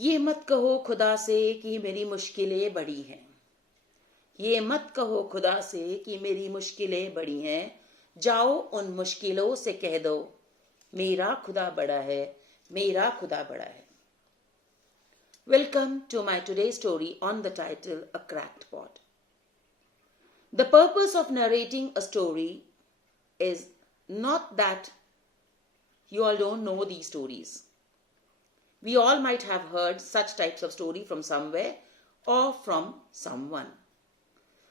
ये मत कहो खुदा से कि मेरी मुश्किलें बड़ी हैं। ये मत कहो खुदा से कि मेरी मुश्किलें बड़ी हैं। जाओ उन मुश्किलों से कह दो मेरा खुदा बड़ा है, मेरा खुदा बड़ा है। Welcome to my today's story on the title A Cracked Pot. The purpose of narrating a story is not that you all don't know these stories. We all might have heard such types of story from somewhere or from someone.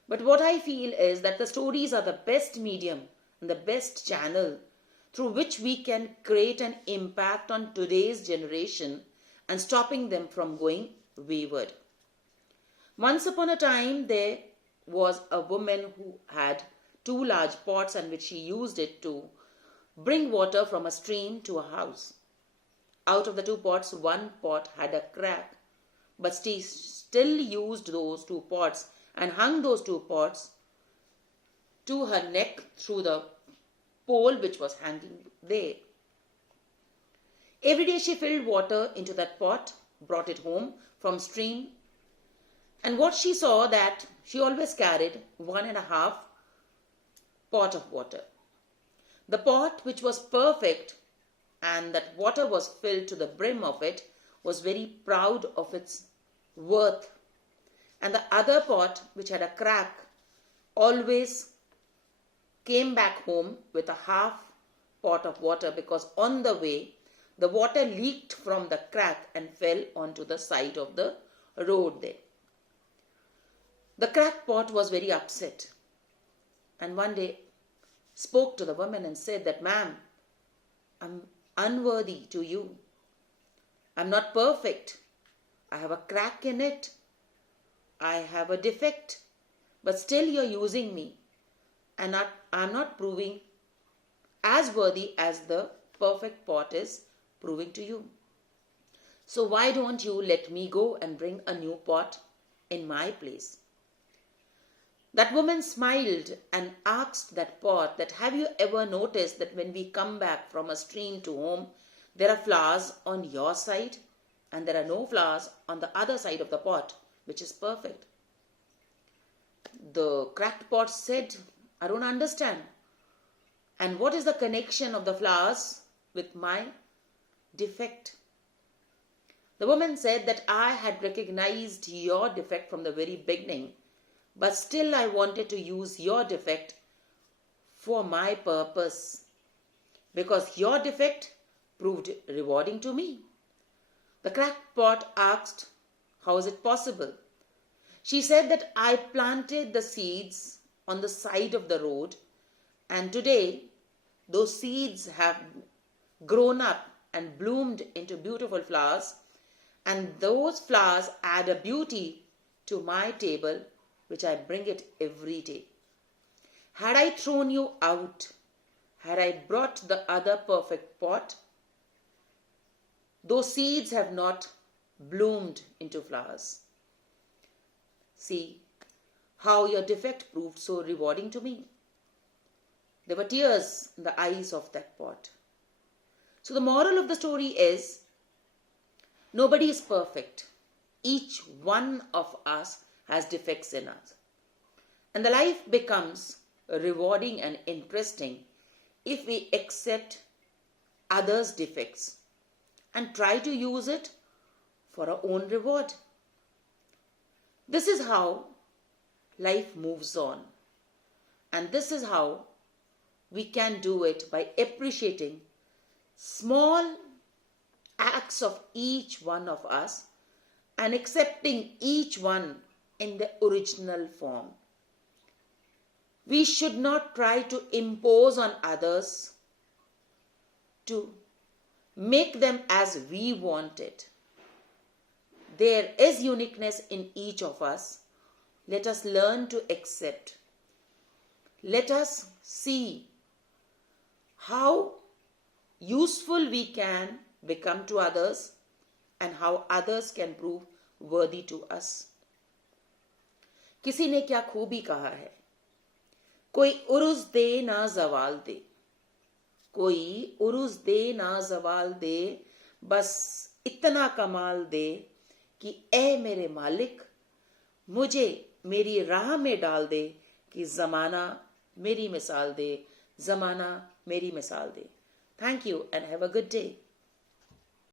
But what I feel is that the stories are the best medium and the best channel through which we can create an impact on today's generation and stopping them from going wayward. Once upon a time, there was a woman who had 2 large pots and which she used it to bring water from a stream to a house. Out of the 2 pots, one pot had a crack, but she still used those 2 pots and hung those 2 pots to her neck through the pole which was hanging there. Every day she filled water into that pot, brought it home from stream, and what she saw that she always carried 1.5 pot of water. The pot which was perfect and that water was filled to the brim of it was very proud of its worth, and the other pot which had a crack always came back home with a half pot of water because on the way the water leaked from the crack and fell onto the side of the road there. The cracked pot was very upset and one day spoke to the woman and said that, "Ma'am, I'm unworthy to you. I'm not perfect. I have a crack in it. I have a defect, but still you're using me and I'm not proving as worthy as the perfect pot is proving to you. So why don't you let me go and bring a new pot in my place?" That woman smiled and asked that pot that, "Have you ever noticed that when we come back from a stream to home, there are flowers on your side and there are no flowers on the other side of the pot, which is perfect?" The cracked pot said, "I don't understand. And what is the connection of the flowers with my defect?" The woman said that, "I had recognized your defect from the very beginning, but still I wanted to use your defect for my purpose because your defect proved rewarding to me." The cracked pot asked, "How is it possible?" She said that, "I planted the seeds on the side of the road and today those seeds have grown up and bloomed into beautiful flowers, and those flowers add a beauty to my table which I bring it every day. Had I thrown you out, had I brought the other perfect pot, those seeds have not bloomed into flowers. See how your defect proved so rewarding to me." There were tears in the eyes of that pot. So the moral of the story is, nobody is perfect. Each one of us has defects in us. And the life becomes rewarding and interesting if we accept others' defects and try to use it for our own reward. This is how life moves on. And this is how we can do it by appreciating small acts of each one of us and accepting each one in the original form. We should not try to impose on others to make them as we want it. There is uniqueness in each of us. Let us learn to accept. Let us see how useful we can become to others and how others can prove worthy to us. किसी ने क्या खूबी कहा है, कोई उरुस दे ना जवाल दे, कोई उरुस दे ना जवाल दे, बस इतना कमाल दे कि ए मेरे मालिक, मुझे मेरी राह में डाल दे कि ज़माना मेरी मिसाल दे, ज़माना मेरी मिसाल दे. Thank you and have a good day.